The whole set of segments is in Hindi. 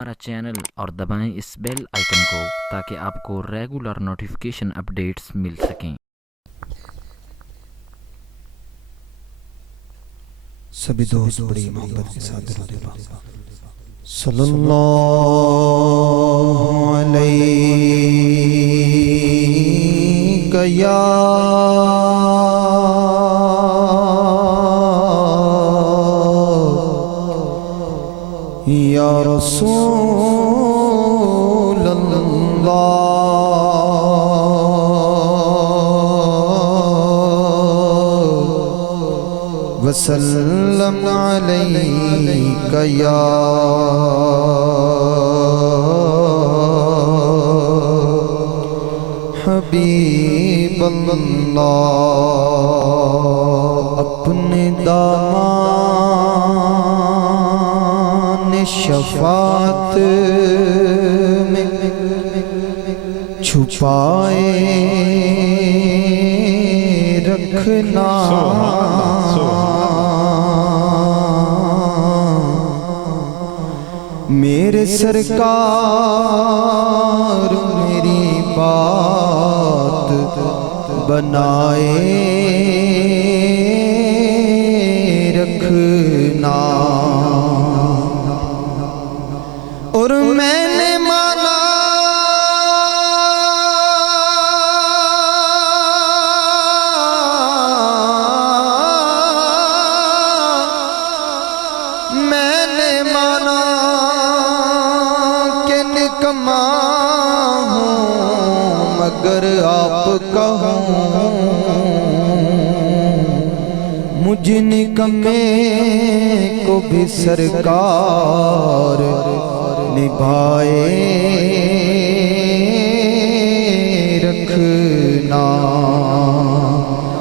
हमारा चैनल और दबाएं इस बेल आइकन को ताकि आपको रेगुलर नोटिफिकेशन अपडेट्स मिल सकें। सभी दोस्त बड़ी मोहब्बत के साथ दरूद पाक सल्लल्लाहु अलैहि या रसूल अल्लाह वसल्लम अलैका या हबीब अल्लाह। अपने दामान शफात में छुपाए रखना, मेरे सरकार मेरी बात बनाए रखना। और मैंने माना कि निकम्मा हूँ मगर आपका हूँ, मुझ निकम्मे को भी सरकार निभाए रखना।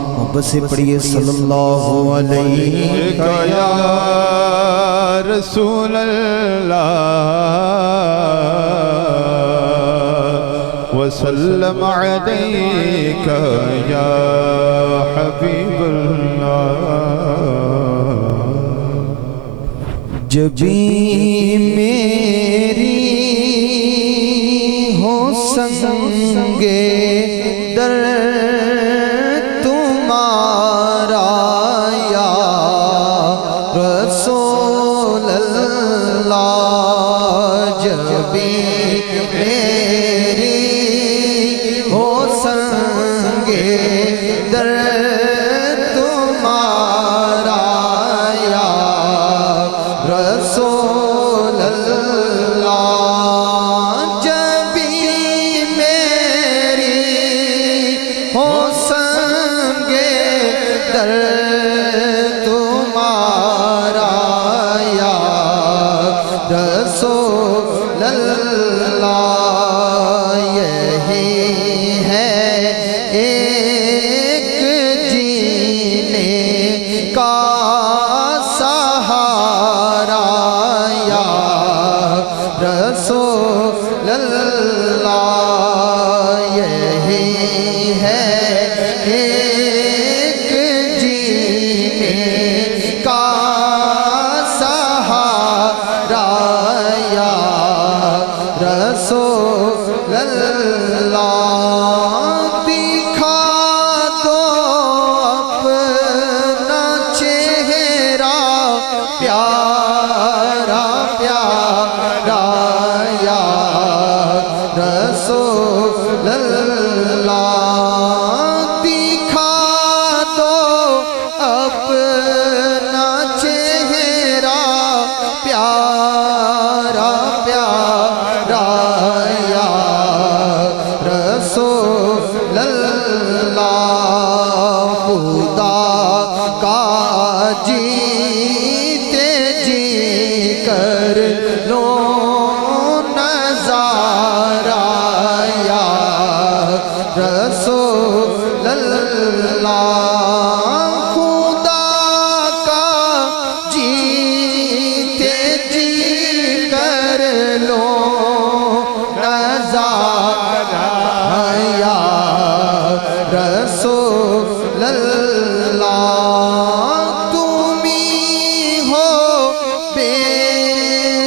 मोहब्बत से पढ़िए सल्लल्लाहु अलैहि या रसूल अल्लाह वसल्लम अलैका या हबीब अल्लाह। जब भी मेरी हो संगे दर तुम्हारा या रसूल अल्लाह। जब भी मेरी हो संगे दर तुम्हारा या रसूल अल्लाह। जब भी मेरी हो संगे दर तुम्हारा या रसूल अल्लाह। यही है एक जीने का सहारा या रसूल अल्लाह। यही है एक जीने का सहारा या रसूल अल्लाह। दिखा दो अपना चेहरा प्यारा प्यारा या रसूल अल्लाह। दिखा दो अपना चेहरा प्यारा प्यारा या रसूल अल्लाह। खुदा का जीते जी कर लो नज़ारा या रसूल अल्लाह। खुदा का जीते जी कर लो नज़ारा या रसूल अल्लाह। तुम ही हो बेसहारा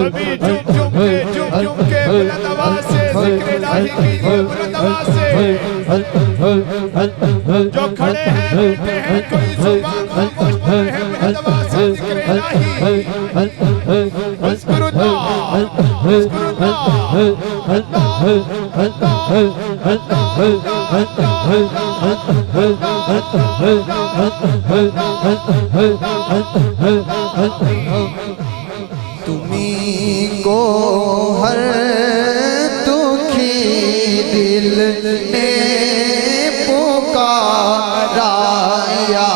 सभी झुम झुम के बुलंद आवाज से जिक्र इलाही कीजिए बुलंद आवाज से। जो खड़े हैं बैठे हैं कोई जुबान खामोश बोल रहे हैं बुलंद आवाज से जिक्र इलाही। अज़्कुरुल्लाह तुम्ही को हर दुखी दिल ने पुकारा या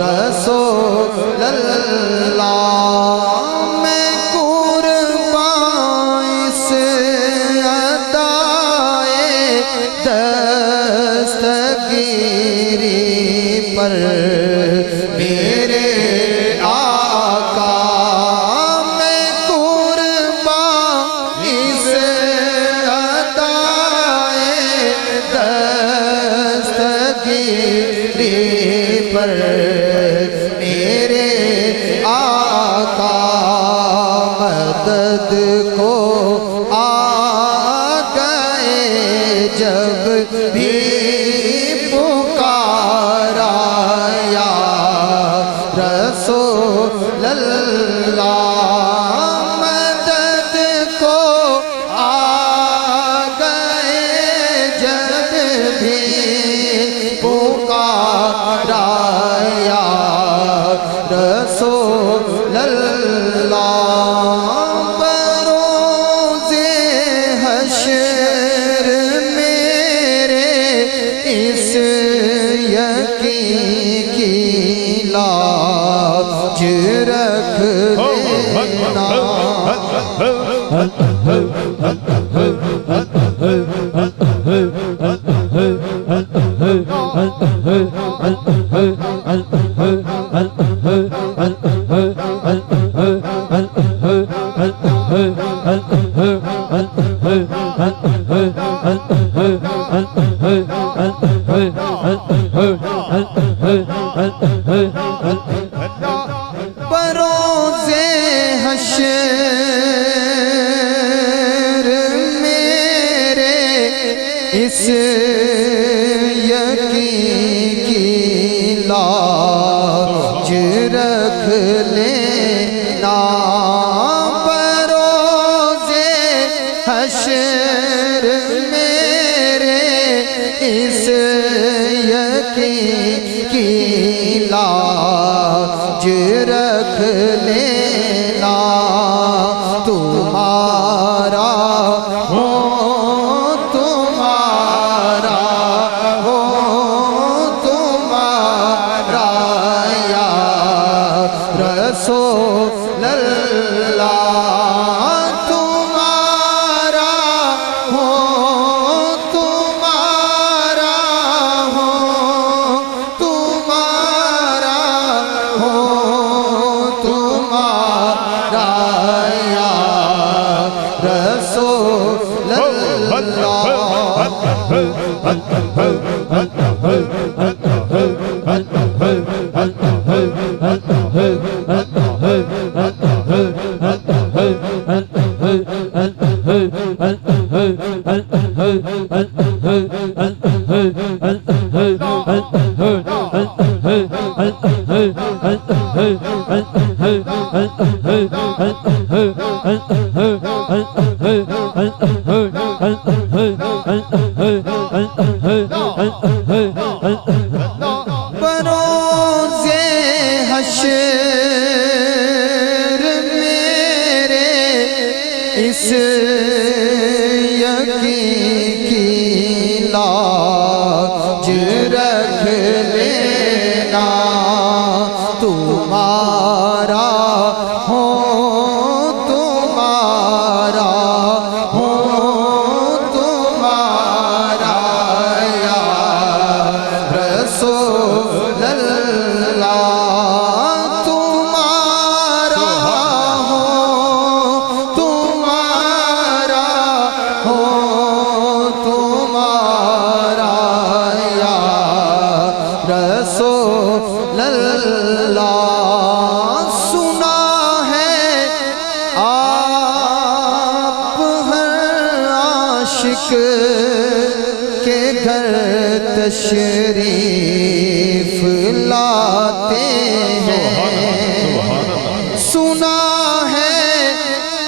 रसूल अल्लाह। मैं कुर्बान इस अदाए दस्तगीरी पर मेरे आका। मैं कुर्बान इस अदाए दस्तगीरी पर मेरे आका। मदद को आ गए जब भी पुकारा या रसूल अल्लाह। मदद को आ गए जब भी पुकारा या रसूल अल्लाह। बरोज़े हश्र मेरे इस यकीन की लाज रख लेना। बरोज़े हश्र मेरे इस यकीन की लाज रख लेना। बरोज़े हश्र मेरे इस यकीन की लाज रख लेना। तुम्हारा हो तुम्हारा हो तुम्हारा या रसूल अल्लाह। तुम्हारा हो तुम्हारा हो तुम्हारा हो तुम्हारा या रसूल अल्लाह। बरोज़े हश्र मेरे इस यकीन की लाज रख लेना। तुम्हारा हो तुम्हारा हो तुम्हारा या तशरीफ लाते हैं। सुना है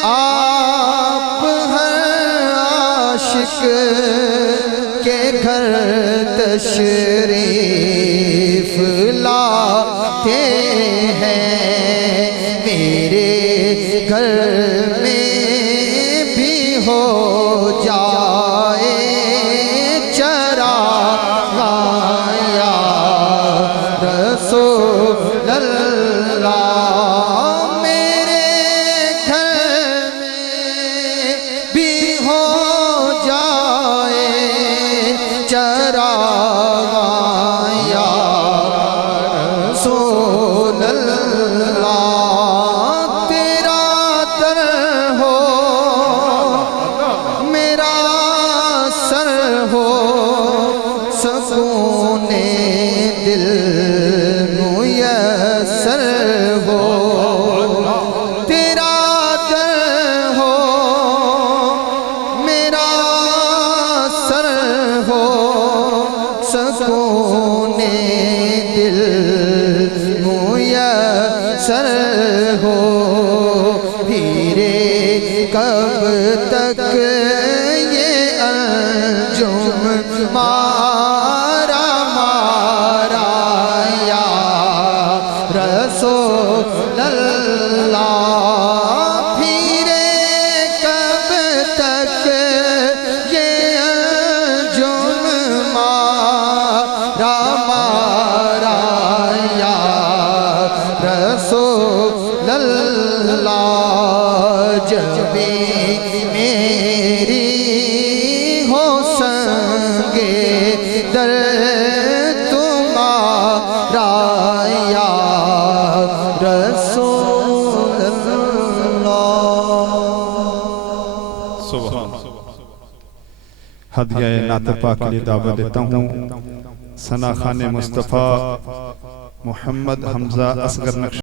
आप हर आशिक के घर तशरीफ लाते हैं। मेरे घर में भी हो जाए चरागा या रसूल अल्लाह। मेरे घर में भी हो जाए चरागा या रसूल अल्लाह। तेरा दर हो मेरा सर हो, सकूने दिल मुयस्सर हो। तेरा दर हो मेरा सर हो, सकूने दिल मुयस्सर हो। हीरे कब तक ये अंजुम मारा मारा या रसूल अल्लाह। हीरे कब तक ये अंजुम मारा मारा या रसूल अल्लाह। जब मेरी हो संगे दर तुम्हारा या रसूल अल्लाह। सुभान। हदिया नात पाक के लिए दावत देता हूँ सना खान मुस्तफ़ा मोहम्मद हमजा असगर नक्श